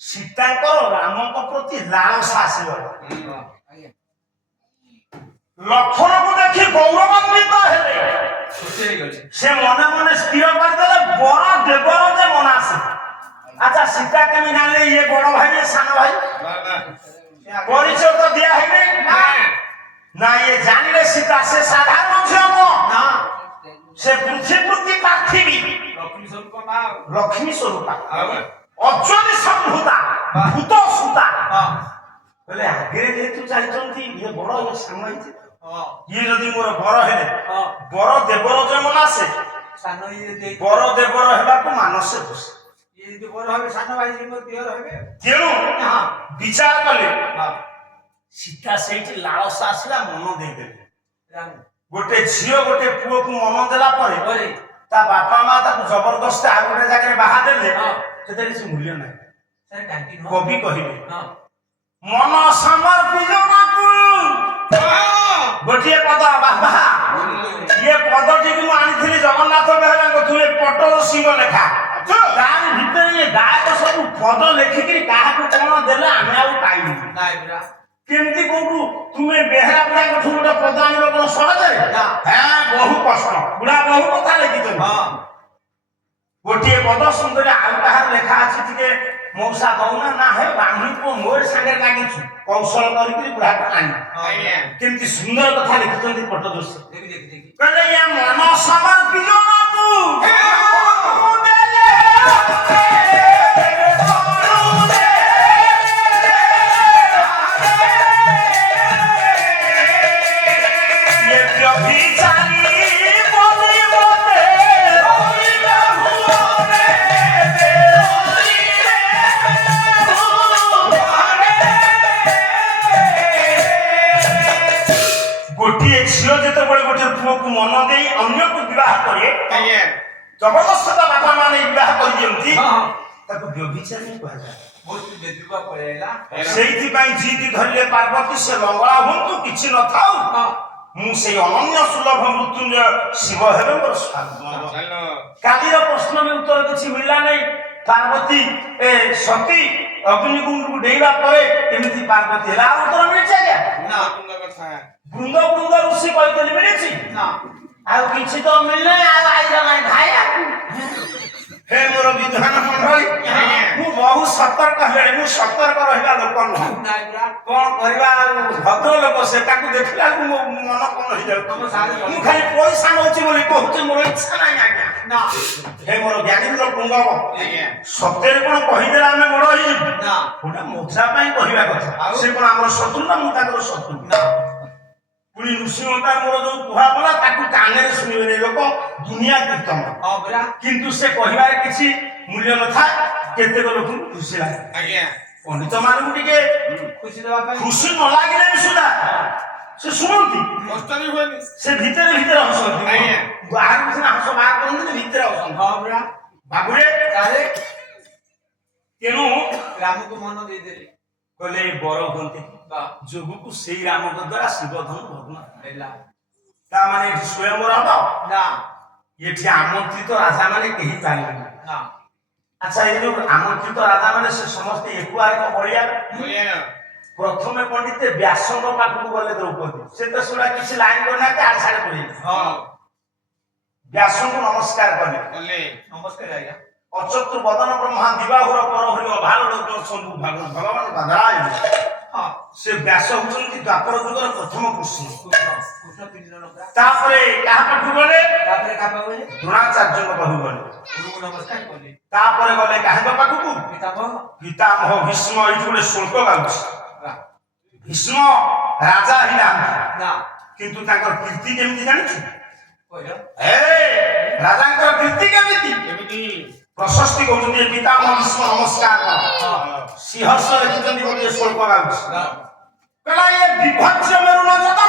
ସୀତାଙ୍କର ରାମଙ୍କ ପ୍ରତି ଲାଳସା ଆସିଗଲା। ଲକ୍ଷ୍ମଣକୁ ଦେଖି ଗୌରବାନ୍ବିତ ହେଲେ। ସେ ମନେ ମନେ ସ୍ଥିର କରିଦେଲେ ବଡ ଦେବର ଯେ ମନାସେ। ଆଚ୍ଛା ସୀତା କେମିତି ଜାଣିଲେ ଇଏ ବଡ ଭାଇ ଇଏ ସାନ ଭାଇ? ପରିଚୟ ତ ଦିଆ ହେଇନି ନା। ଇଏ ଜାଣିଲେ ସୀତା ସେ ସାଧାରଣ ଝିଅ ନୁହଁ, ସେ ପୃଥିବୀ ପାର୍ଥିବୀ ଲକ୍ଷ୍ମୀ ସ୍ୱରୂପା ଅଜ୍ୱନି ସମ୍ଭୂତା ଭୂତ ସୁତା। ବୋଲେ ଆଗରେ ଯେହେତୁ ଚାଲିଛନ୍ତି ଇଏ ବଡ ଇଏ ସାନ ହେଇଛି, ଇଏ ଯଦି ମୋର ବର ହେଲେ ବର ଦେବର ଯେ ମନାସେ ବର ଦେବର ହେବାକୁ ମାନସେ ବସେ। ତେଣୁ ବିଚାର କଲେ ସୀତା ସେଇଠି ଲାଳସା ଆସିଲା ମନ ଦେଇଦେଲେ। ଗୋଟେ ଝିଅ ଗୋଟେ ପୁଅକୁ ମନ ଦେଲା ପରେ ତା ବାପା ମା ତାକୁ ଜବରଦସ୍ତ ଆଉ ଗୋଟେ ଜାଗାରେ ବାହା ଦେଲେ ସେଥିରେ କିଛି ମୂଲ୍ୟ ନାହିଁ। କବି କହିଲେ ମନ ସମର୍ପିଜନକୁ ଗୋଟିଏ ପଦ ବାବା ଇଏ ପଦଟିକୁ ମୁଁ ଆଣିଥିଲି ଜଗନ୍ନାଥ ବେହେରାଙ୍କ ତୁ ଏ ପଟର ସିଂହ ଲେଖା ତାରି ଭିତରେ ଇଏ ଗାୟକ ସବୁ ପଦ ଲେଖିକିରି କାହାକୁ କଣ ଦେଲେ ଆମେ ଆଉ ପାଇବୁ କେମିତି କୋଉଠୁ ତୁମେ ବେହେରା ବୁଢାଙ୍କଠୁ ଗୋଟେ ପଦ ଆଣିବ କଣ ସହଜରେ? ହଁ ବହୁ କଷ୍ଟ। ବୁଢା ବହୁ କଥା ଲେଖିଛନ୍ତି। ଗୋଟିଏ ପଦ ସୁନ୍ଦରୀ ଆଉ କାହାର ଲେଖା ଅଛି ଟିକେ ମଉସା ଦଉନା ନା ହେ ବାନ୍ଧି ପୁଅ ମୋର ସାଙ୍ଗରେ ଲାଗିଛୁ କୌଶଳ କରିକି ବୁଢାଟା ଆଣି କେମିତି ସୁନ୍ଦର କଥା ଲେଖିଛନ୍ତି ପଟଦୋଷୀ। କହିଲେ ଇଏ ମନ ସମର୍ପିଜନକୁ ଗୋଟିଏ ଝିଅ ଯେତେବେଳେ ଗୋଟେ ପୁଅକୁ ମନ ଦେଇ ଅନ୍ୟକୁ ବିବାହ କରେ ଜବରଦସ୍ତ ତା ବାପା ମାନେ ବିବାହ କରିଦିଅନ୍ତି ତାକୁ ବ୍ୟଭିଚାରୀ କୁହାଯାଏ। ସେଇଥିପାଇଁ ଜିଦି ଧରିଲେ ପାର୍ବତୀ ସେ ଲଙ୍ଗଳା ହୁଅନ୍ତୁ କିଛି ନଥାଉ ମୁଁ ସେଇ ଅନନ୍ୟ ସୁଲଭ ମୃତ୍ୟୁଞ୍ଜୟ ଶିବ ହେବେ ମୋର ସ୍ୱାମୀ। କାଲିର ପ୍ରଶ୍ନ ବି ଉତ୍ତର କିଛି ମିଳିଲା ନାହିଁ। ପାର୍ବତୀ ସତୀ ଅଗ୍ନିକୁଣ୍ଡକୁ ଡେଇବା ପରେ ଏମିତି ପାର୍ବତୀ ହେଲା ଆଉ ଉତ୍ତର ମିଳିଛି ଆଜ୍ଞା? ବୃନ୍ଦ ବୃନ୍ଦ ଋଷି କହିଥିଲି ମିଳିଛି ଆଉ କିଛି ତ ମିଳିନାହିଁ। ଆଉ ଆଇଲା ନାହିଁ ଖାଇବା ହେ ମୋର ବିଦ୍ୱାନ ମଣ୍ଡଳୀ ମୁଁ ବହୁ ସତର୍କ ହେଲେଣି। ମୁଁ ସତର୍କ ରହିବା ଲୋକ ନୁହଁ କଣ କରିବା ଆଉ ଭଦ୍ର ଲୋକ ସେ ତାକୁ ଦେଖିଲା ବେଳକୁ ମୋ ମନ କଣ ହେଇଯାଉଛି। ମୁଁ ଖାଲି ପଇସା ନଉଛି ବୋଲି କହୁଛି ମୋର ଇଚ୍ଛା ନାହିଁ ଆଜ୍ଞା। ହେ ମୋର ଜ୍ଞାନୀନ୍ଦ୍ର ପୁଙ୍ଗବ ସତ୍ୟରେ କଣ କହିଦେଲେ ଆମେ ବଡ ହେଇଯିବୁ ଗୋଟେ ମଜା ପାଇଁ କହିବା କଥା। ସେ କଣ ଆମର ଶତ୍ରୁ ନା ମୁଁ ତାଙ୍କର ଶତ୍ରୁ? ପୁଣି ନୃସିଂହତା ମୋର ଯୋଉ କୁହାଗଲା ତାକୁ କାନରେ ଶୁଣିବେନି ଲୋକ ଦୁନିଆ କୀର୍ତ୍ତନ କିନ୍ତୁ ସେ କହିବାରେ କିଛି ମୂଲ୍ୟ ନଥାଏ। କେତେକ ଲୋକଙ୍କୁ ଖୁସି ଲାଗେ ପଣ୍ଡିତ ମାନଙ୍କୁ ଟିକେ ଖୁସି ନ ଲାଗିଲେ ବି ସୁଦ୍ଧା ସେ ଶୁଣନ୍ତି ସେ ଭିତରେ ଭିତରେ ହସନ୍ତି। ବାହାରକୁ ସିନା ହସ ବାହାର କରନ୍ତି ଭିତରେ ହସନ୍ତି ବାବୁରେ। ତେଣୁ ରାମକୁ ମନ ଦେଇଦେଲେ କହିଲେ ବର ହୁଅନ୍ତି ଯୋଗକୁ ସେଇ ରାମଙ୍କ ଦ୍ଵାରା ଶିବଧନ ଭଗ୍ନ ହେଲା। ତା ମାନେ ଏଠି ସ୍ୱୟଂବର ହବ ନା ଏଠି ଆମନ୍ତ୍ରିତ ରାଜା ମାନେ କେହି ପାଇଲେନି। ଆଚ୍ଛା ଏଇ ଯୋଉ ଆମନ୍ତ୍ରିତ ରାଜା ମାନେ ସେ ସମସ୍ତେ ଏକୁଆ ଏକ ବଳିଆ। ପ୍ରଥମେ ପଣ୍ଡିତ ବ୍ୟାସଙ୍କ ପାଖକୁ ଗଲେ ଦ୍ରୌପଦୀ ସେ ତ ସେଗୁଡା କିଛି ଲାଇନ କରିନାହାନ୍ତି ଆଡେ ସାଡେ ପଳେଇଲେ। ବ୍ୟାସଙ୍କୁ ନମସ୍କାର କଲେ ନମସ୍କାର ଆଜ୍ଞା। ଅଚତୁର ବଦନ ବ୍ରହ୍ମା ଦିବାହୁର ପରହରି ଅଭାର ଲୋକ ସବୁ ଭଗବାନ ବାଦରାୟ ସେ ବ୍ୟାସ ହଉଛନ୍ତି ଦ୍ୱାପର ଯୁଗର ପ୍ରଥମ କୃଷ୍ଣ। ତାପରେ କାହା ପାଖକୁ ଗଲେ ଦ୍ରୋଣାଚାର୍ଯ୍ୟଙ୍କ ପାଖକୁ ଗଲେ ତାପରେ ଗଲେ କାହାଙ୍କ ପାଖକୁ ପିତାମହ ଭୀଷ୍ମ। ଏଇଠି ଗୋଟେ ଶ୍ଲୋକ ଗାଉଛି ଭୀଷ୍ମ ରାଜା ହେଇନାହାନ୍ତି କିନ୍ତୁ ତାଙ୍କର କୀର୍ତ୍ତି କେମିତି ଜାଣିଛୁ? ରାଜାଙ୍କର କୀର୍ତ୍ତି କେମିତି ପ୍ରଶସ୍ତି କହୁଛନ୍ତି ପିତାମହ ଭୀଷ୍ମ ନମସ୍କାର ସିଂହର୍ଷ ଲେଖିଛନ୍ତି ଗୋଟିଏ ଶ୍ଲୋକ ଗାଉଛି କହିଲା ଏ ବିଭଜ୍ୟ ମେରୁନ ଯଥା